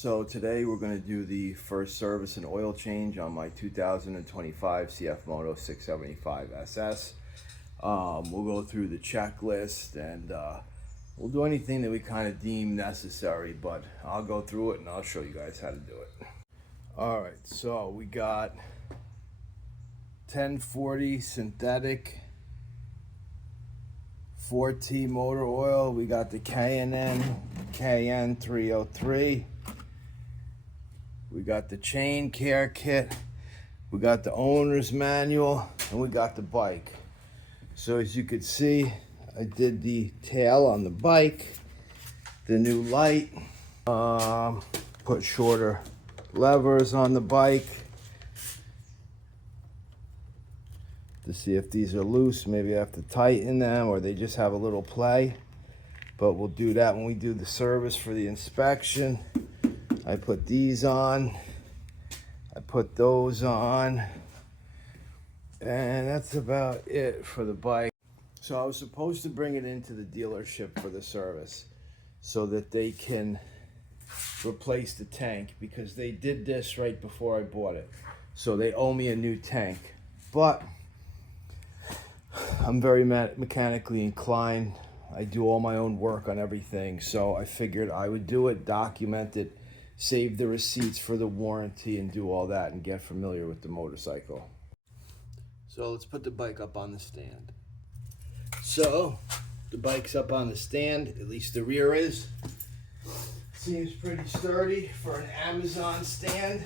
So today we're going to do the first service and oil change on my 2025 CF Moto 675 SS. We'll go through the checklist and we'll do anything that we kind of deem necessary, but I'll go through it and I'll show you guys how to do it. Alright, so we got 1040 synthetic 4T motor oil. We got the K&N KN 303. We got the chain care kit, we got the owner's manual, and we got the bike. So as you can see, I did the tail on the bike, the new light, put shorter levers on the bike to see if these are loose. Maybe I have to tighten them or they just have a little play, but we'll do that when we do the service for the inspection. I put these on, I put those on, and that's about it for the bike. So I was supposed to bring it into the dealership for the service so that they can replace the tank, because they did this right before I bought it. So they owe me a new tank, but I'm very mechanically inclined. I do all my own work on everything, so I figured I would do it, document it, save the receipts for the warranty, and do all that and get familiar with the motorcycle. So let's put the bike up on the stand. So the bike's up on the stand, at least the rear is. Seems pretty sturdy for an Amazon stand.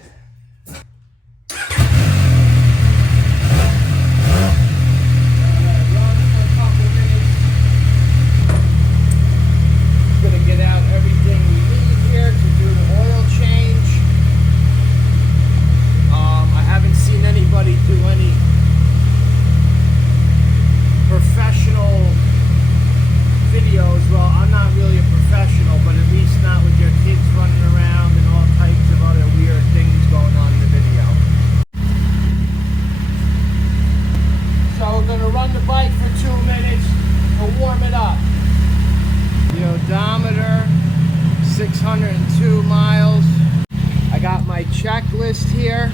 Odometer 602 miles. I got my checklist here.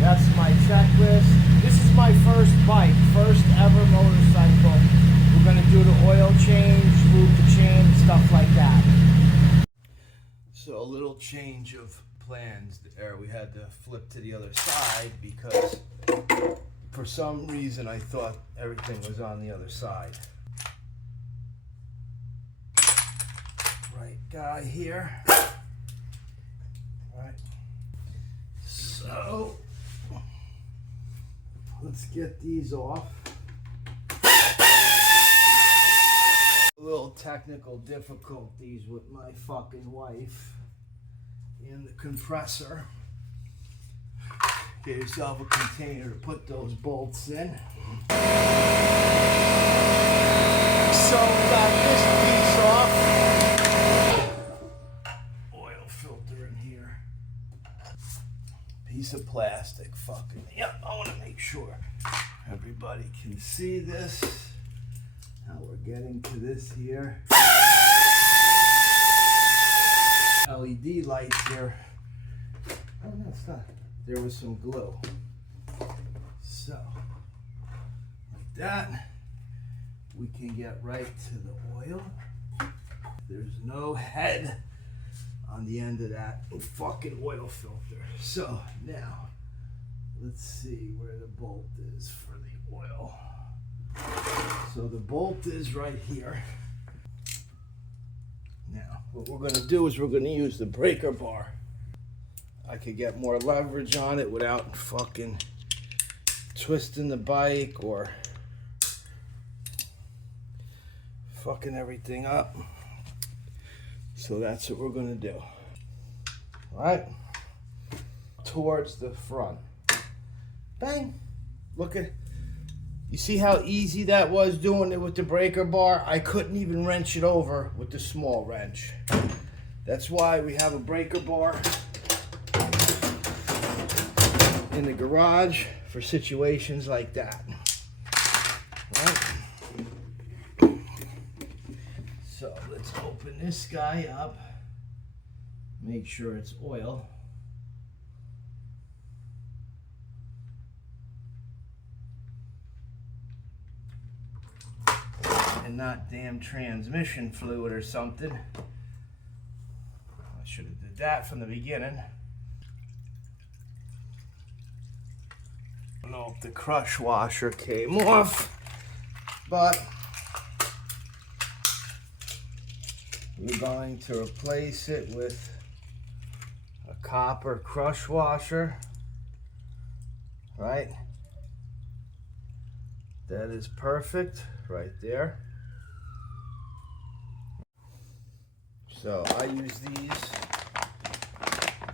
That's my checklist. This is my first bike, first ever motorcycle. We're gonna do the oil change, lube the chain, stuff like that. So a little change of plans there. We had to flip to the other side because for some reason I thought everything was on the other side. Right guy here. Right. So let's get these off. A little technical difficulties with my fucking wife in the compressor. Get yourself a container to put those bolts in. So we got this piece off. Oil filter in here. Piece of plastic. Fucking yep. I want to make sure everybody can see this. Now we're getting to this here. LED lights here. Oh no, it's not. There was some glue. So like that, we can get right to the oil. There's no head on the end of that fucking oil filter. So now let's see where the bolt is for the oil. So the bolt is right here. Now what we're going to do is we're going to use the breaker bar. I could get more leverage on it without fucking twisting the bike or fucking everything up. So that's what we're gonna do. All right, towards the front. Bang! Look at, you see how easy that was doing it with the breaker bar? I couldn't even wrench it over with the small wrench. That's why we have a breaker bar in the garage for situations like that. All right. So let's open this guy up. Make sure it's oil. And not damn transmission fluid or something. I should have did that from the beginning. I don't know if the crush washer came off, but we're going to replace it with a copper crush washer, right? That is perfect right there. So I use these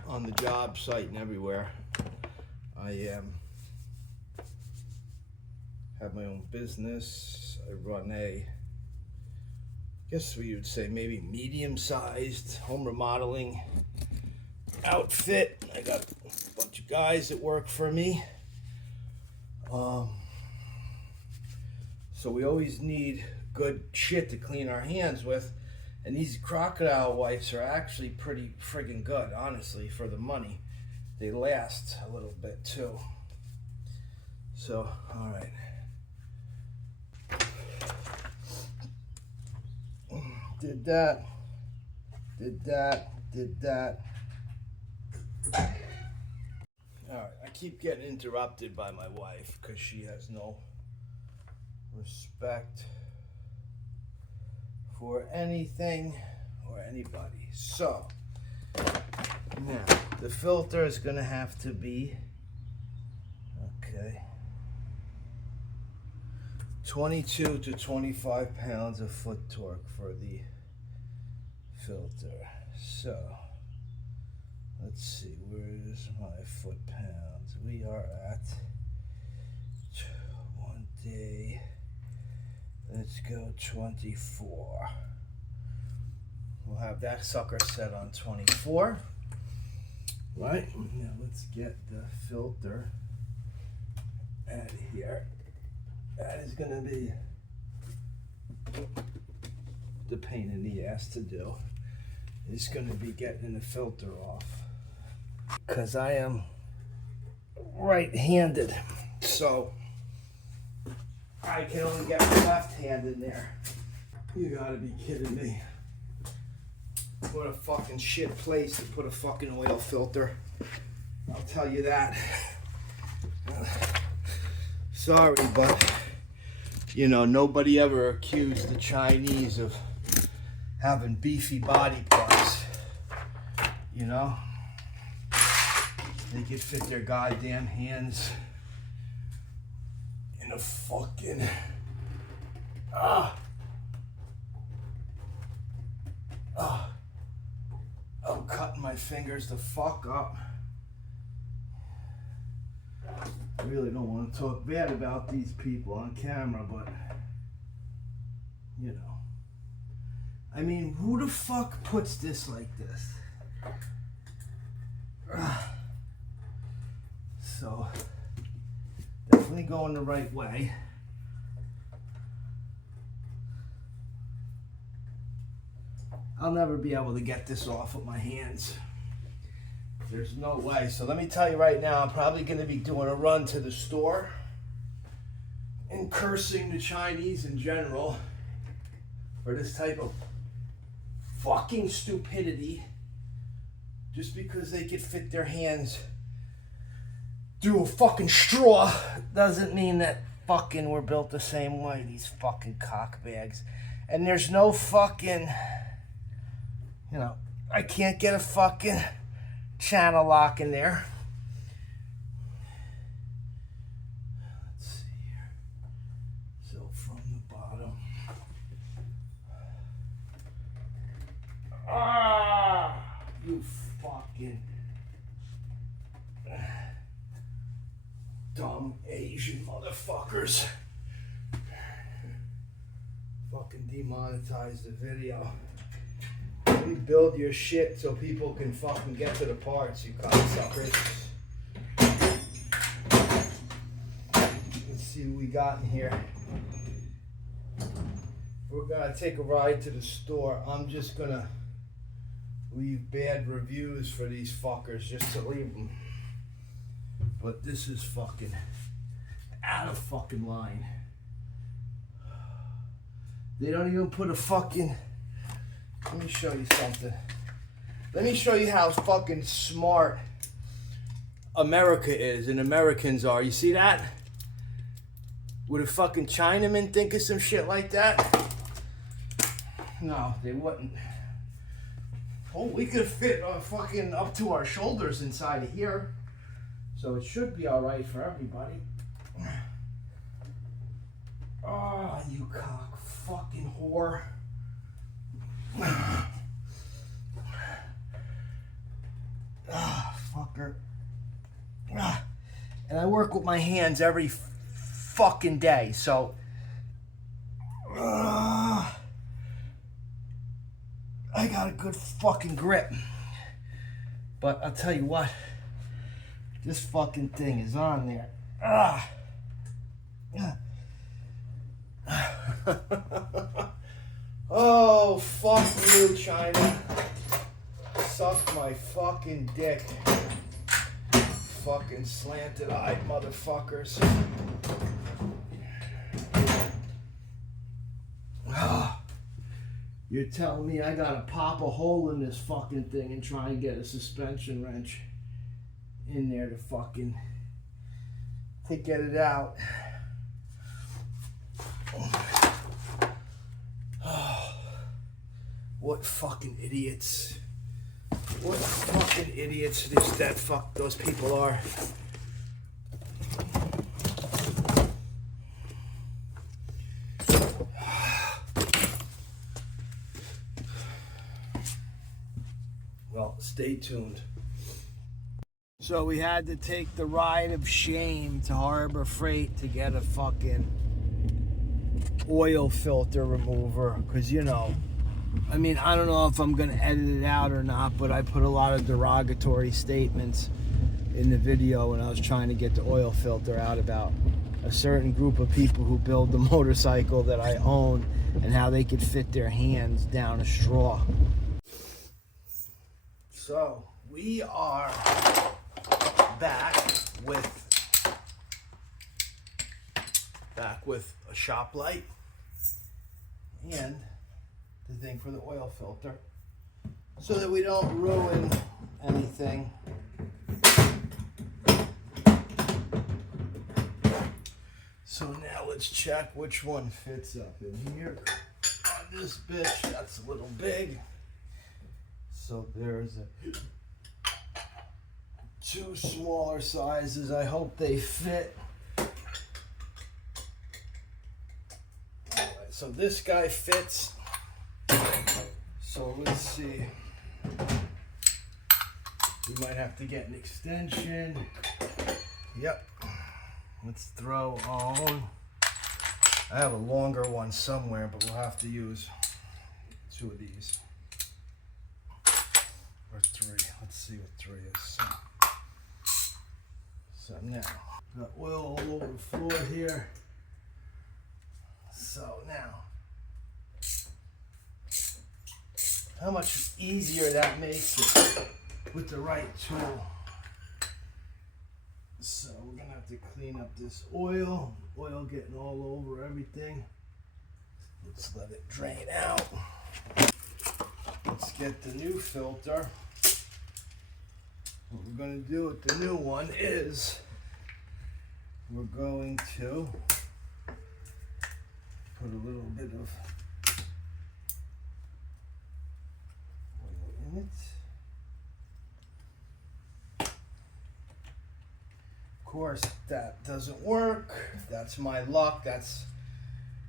on the job site and everywhere. I have my own business. I run a, I guess we would say maybe medium-sized home remodeling outfit. I got a bunch of guys that work for me. So we always need good shit to clean our hands with. And these crocodile wipes are actually pretty friggin' good, honestly, for the money. They last a little bit too. So, all right. Did that, did that, did that. All right, I keep getting interrupted by my wife because she has no respect for anything or anybody. So now the filter is gonna have to be 22 to 25 pounds of foot torque for the filter. So let's see, where's my foot pounds? We are at 20. Let's go 24. We'll have that sucker set on 24. Right? Now let's get the filter out of here. That is going to be the pain in the ass to do. It's going to be getting the filter off. Because I am right-handed. So I can only get my left hand in there. You gotta be kidding me. What a fucking shit place to put a fucking oil filter. I'll tell you that. Sorry, but you know, nobody ever accused the Chinese of having beefy body parts. You know? They could fit their goddamn hands in a fucking I'm cutting my fingers the fuck up. I really don't want to talk bad about these people on camera, but you know, I mean, who the fuck puts this like this? So definitely going the right way. I'll never be able to get this off with my hands. There's no way. So let me tell you right now, I'm probably going to be doing a run to the store and cursing the Chinese in general for this type of fucking stupidity. Just because they could fit their hands through a fucking straw doesn't mean that fucking we're built the same way, these fucking cockbags. And there's no fucking, you know, I can't get a fucking channel lock in there. Let's see here. So from the bottom. You fucking dumb Asian motherfuckers. Fucking demonetize the video. Build your shit so people can fucking get to the parts, you cocksuckers. Let's see what we got in here. We're gonna take a ride to the store. I'm just gonna leave bad reviews for these fuckers just to leave them. But this is fucking out of fucking line. They don't even put a fucking... Let me show you something. Let me show you how fucking smart America is and Americans are. You see that? Would a fucking Chinaman think of some shit like that? No, they wouldn't. Oh, we could fit fucking up to our shoulders inside of here. So it should be alright for everybody. Oh, you cock fucking whore. Ah, fucker. Ah. And I work with my hands every fucking day, so I got a good fucking grip. But I'll tell you what, this fucking thing is on there. Oh, fuck you, China. Suck my fucking dick. Fucking slanted-eyed motherfuckers. You're telling me I gotta pop a hole in this fucking thing and try and get a suspension wrench in there to fucking to get it out. What fucking idiots. What fucking idiots those people are. Well, stay tuned. So we had to take the ride of shame to Harbor Freight to get a fucking oil filter remover, because you know, I mean, I don't know if I'm going to edit it out or not, but I put a lot of derogatory statements in the video when I was trying to get the oil filter out about a certain group of people who build the motorcycle that I own and how they could fit their hands down a straw. So, we are back with a shop light and the thing for the oil filter, so that we don't ruin anything. So now let's check which one fits up in here. On this bitch, that's a little big. So there's two smaller sizes. I hope they fit. Alright, so this guy fits. So let's see. We might have to get an extension. Yep. Let's throw on. I have a longer one somewhere, but we'll have to use two of these. Or three. Let's see what three is. So now, got oil all over the floor here. So now, how much easier that makes it with the right tool. So we're gonna have to clean up this oil getting all over everything. Let's let it drain out. Let's get the new filter. What we're gonna do with the new one is we're going to put a little bit of oil in it. Of course, that doesn't work. That's my luck. That's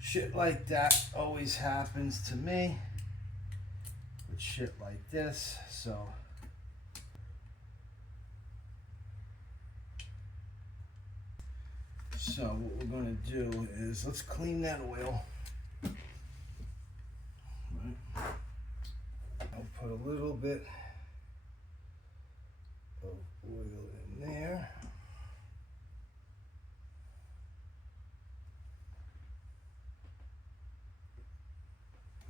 shit like that always happens to me with shit like this. So what we're going to do is let's clean that oil. Right. I'll put a little bit of oil in there.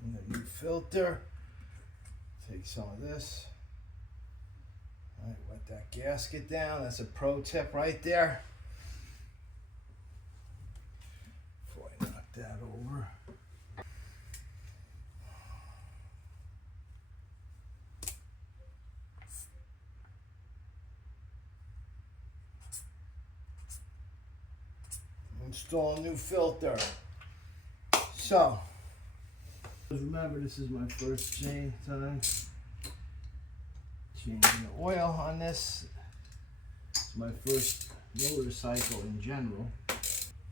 And the new filter. Take some of this. All right, wet that gasket down. That's a pro tip right there. Before I knock that over. Install a new filter. So, remember, this is my first chain time. Changing the oil on this. It's my first motorcycle in general.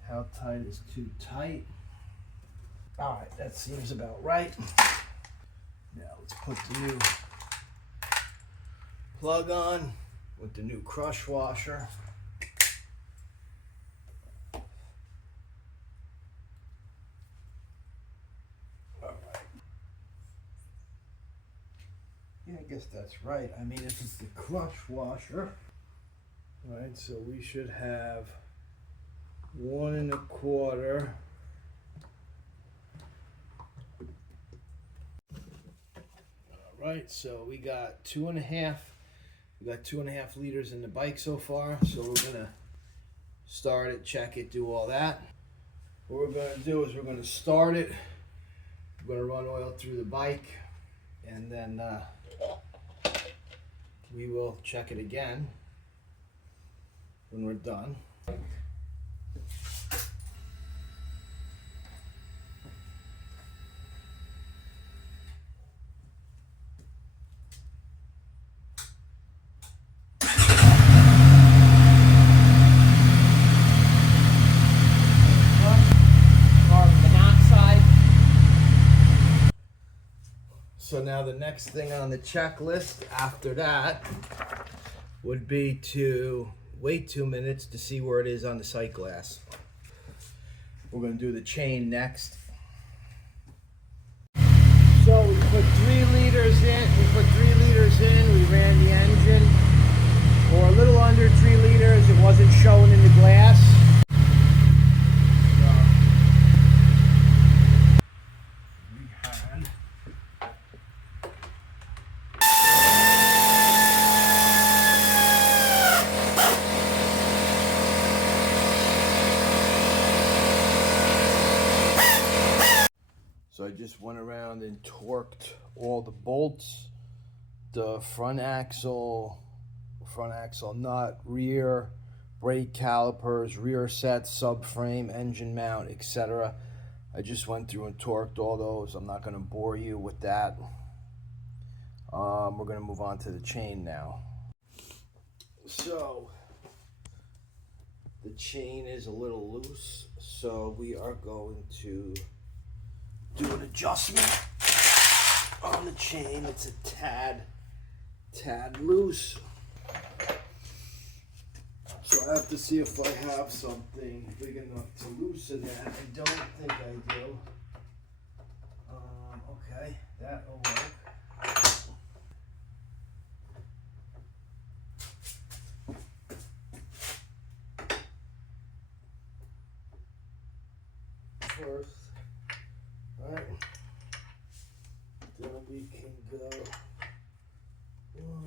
How tight is too tight? All right, that seems about right. Now let's put the new plug on with the new crush washer. Yeah, I guess that's right. I mean, if it's the crush washer. All right, so we should have 1 1/4. All right, so we got 2.5. We got 2.5 liters in the bike so far. So we're gonna start it, check it, do all that. What we're gonna do is we're gonna start it. We're gonna run oil through the bike, and then we will check it again when we're done. Carbon monoxide. So now the next thing on the checklist after that would be to wait 2 minutes to see where it is on the sight glass. We're going to do the chain next. So we put 3 liters in. We ran the engine for a little under 3 liters. It wasn't showing in the glass. So I just went around and torqued all the bolts, the front axle nut, rear brake calipers, rear set, subframe, engine mount, etc. I just went through and torqued all those. I'm not going to bore you with that. We're going to move on to the chain now. So the chain is a little loose, so we are going to do an adjustment on the chain. It's a tad loose. So I have to see if I have something big enough to loosen that. I don't think I do. Okay, that'll work. First. Alright, then we can go 1,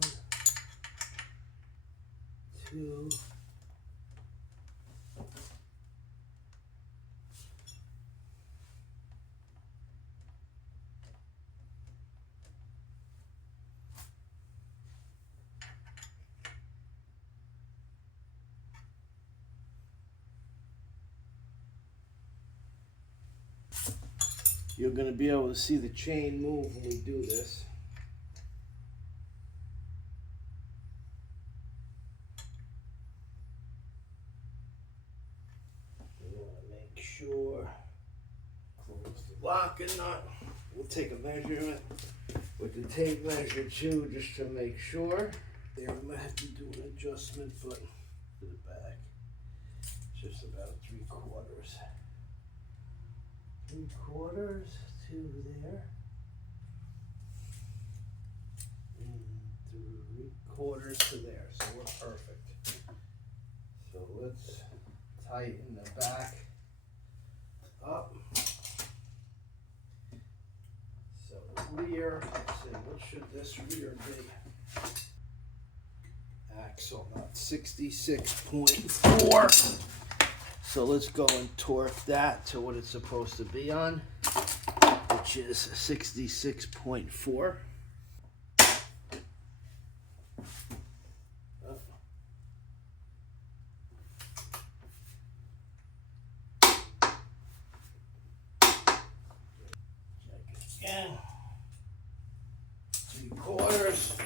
2, you're going to be able to see the chain move when we do this. We want to make sure, close the locking nut. We'll take a measurement with the tape measure too, just to make sure. There, we might have to do an adjustment foot to the back. Just about 3/4. 3/4 to there, and 3/4 to there, so we're perfect. So let's tighten the back up. So rear, let's see, what should this rear be? Axle nut 66.4. So let's go and torque that to what it's supposed to be on, which is 66.4. Again, 3/4,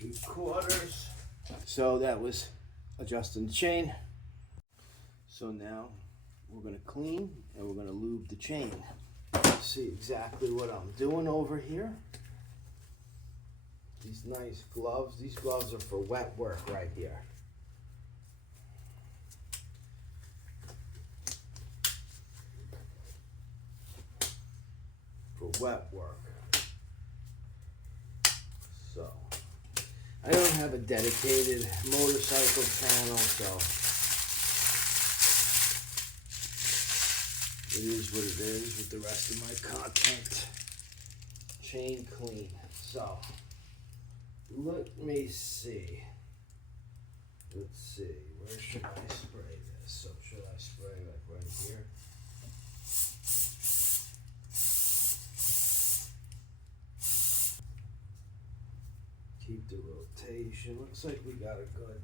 3/4. So that was adjusting the chain. So now we're going to clean and we're going to lube the chain. See exactly what I'm doing over here. These nice gloves. These gloves are for wet work right here. For wet work. So I don't have a dedicated motorcycle channel, so it is what it is with the rest of my content. Chain clean. So let me see. Let's see. Where should I spray this? So should I spray like right here? Keep the rotation. Looks like we got a good.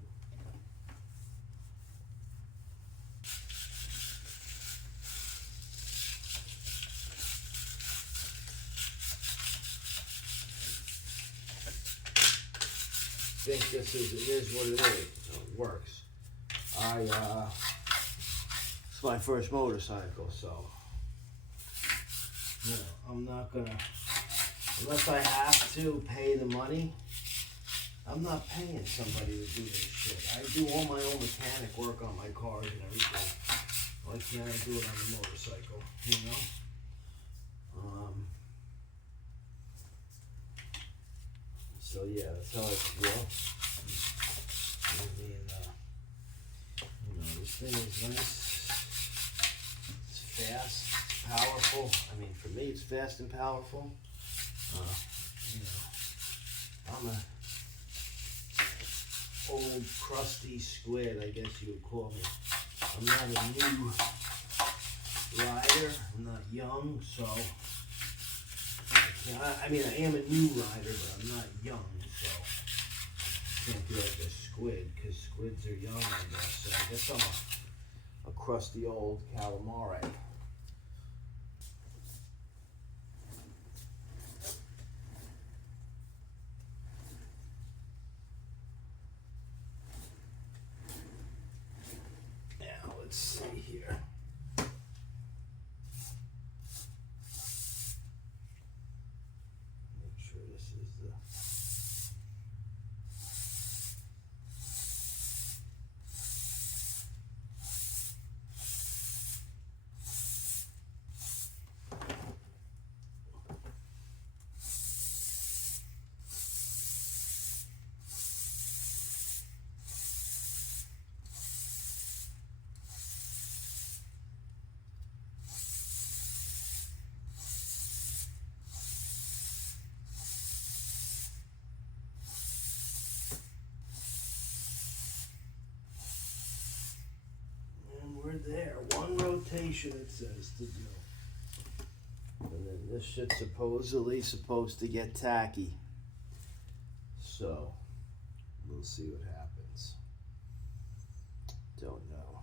I think it is what it is. So it works. It's my first motorcycle, so you know, I'm not gonna, unless I have to pay the money. I'm not paying somebody to do this shit. I do all my own mechanic work on my cars and everything. Why can't I do it on the motorcycle? You know. So yeah, that's how I feel. I mean, you know, this thing is nice. It's fast, powerful. I mean, for me, it's fast and powerful. You know, I'm a old crusty squid, I guess you would call me. I'm not a new rider. I'm not young, so. I mean, I am a new rider, but I'm not young, so I can't be like a squid, because squids are young, I guess. So I guess I'm a crusty old calamari. Now, let's see here. We're there. One rotation it says to do. And then this shit's supposed to get tacky. So we'll see what happens. Don't know.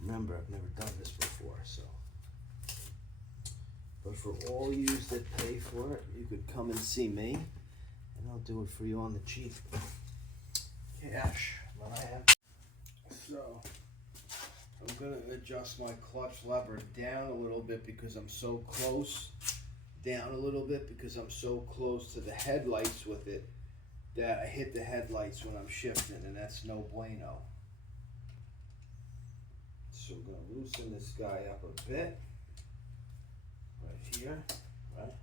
Remember, I've never done this before, so. But for all yous that pay for it, you could come and see me, and I'll do it for you on the cheap. Cash, but I have. So, I'm going to adjust my clutch lever down a little bit because I'm so close. Down a little bit because I'm so close to the headlights with it that I hit the headlights when I'm shifting, and that's no bueno. So we're going to loosen this guy up a bit. Right here, right?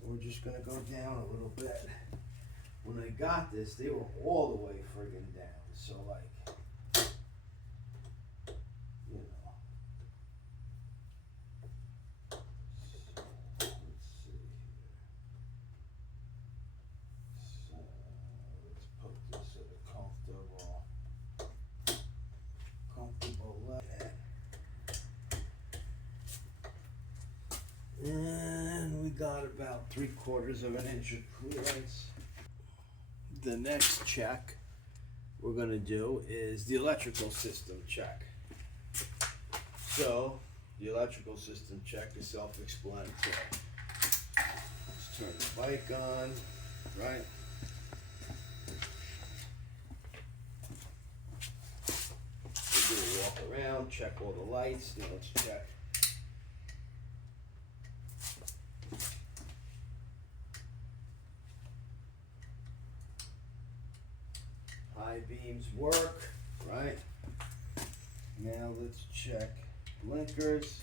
And we're just going to go down a little bit. When I got this, they were all the way friggin' down. So like, you know, got about 3/4 of an inch of clearance. The next check we're going to do is the electrical system check. So the electrical system check is self-explanatory. Let's turn the bike on, right? We'll do a walk around, check all the lights. Now let's check. High beams work, right? Now let's check blinkers.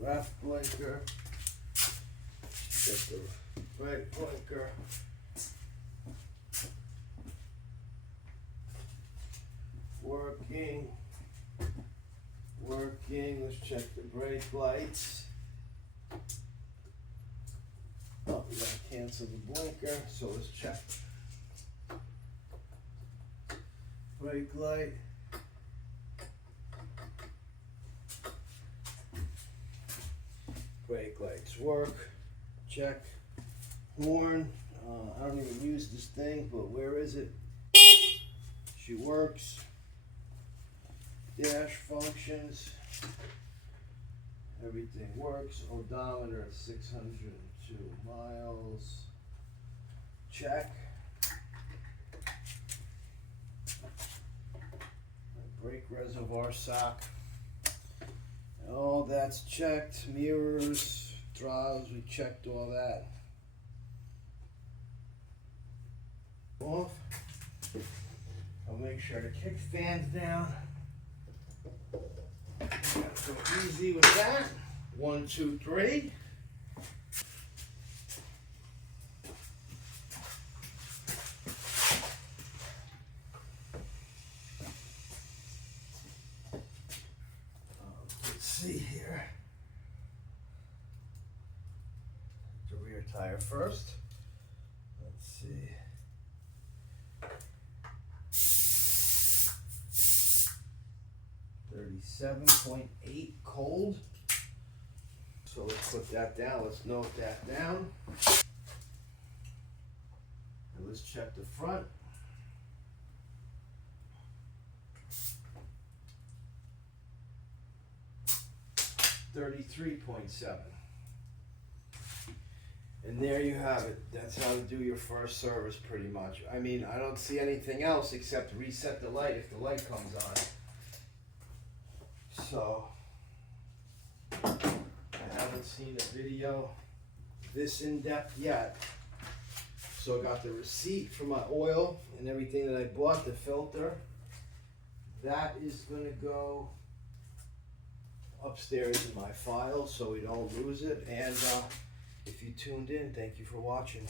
Left blinker. Check the right blinker. Working. Let's check the brake lights. Oh, we gotta cancel the blinker, so let's check. Brake light. Brake lights work. Check. Horn. I don't even use this thing, but where is it? She works. Dash functions. Everything works. Odometer at 602 miles. Check. Brake reservoir sock. All that's checked. Mirrors, throttles, we checked all that. Off. I'll make sure the kick stands down. Go easy with that. 1, 2, 3. Let's see here. The rear tire first. Let's see. .8 cold. So let's put that down. Let's note that down. And let's check the front. 33.7. And there you have it. That's how to do your first service pretty much. I mean, I don't see anything else except reset the light if the light comes on. So, I haven't seen a video this in-depth yet. So I got the receipt for my oil and everything that I bought, the filter. That is gonna go upstairs in my file so we don't lose it. And if you tuned in, thank you for watching.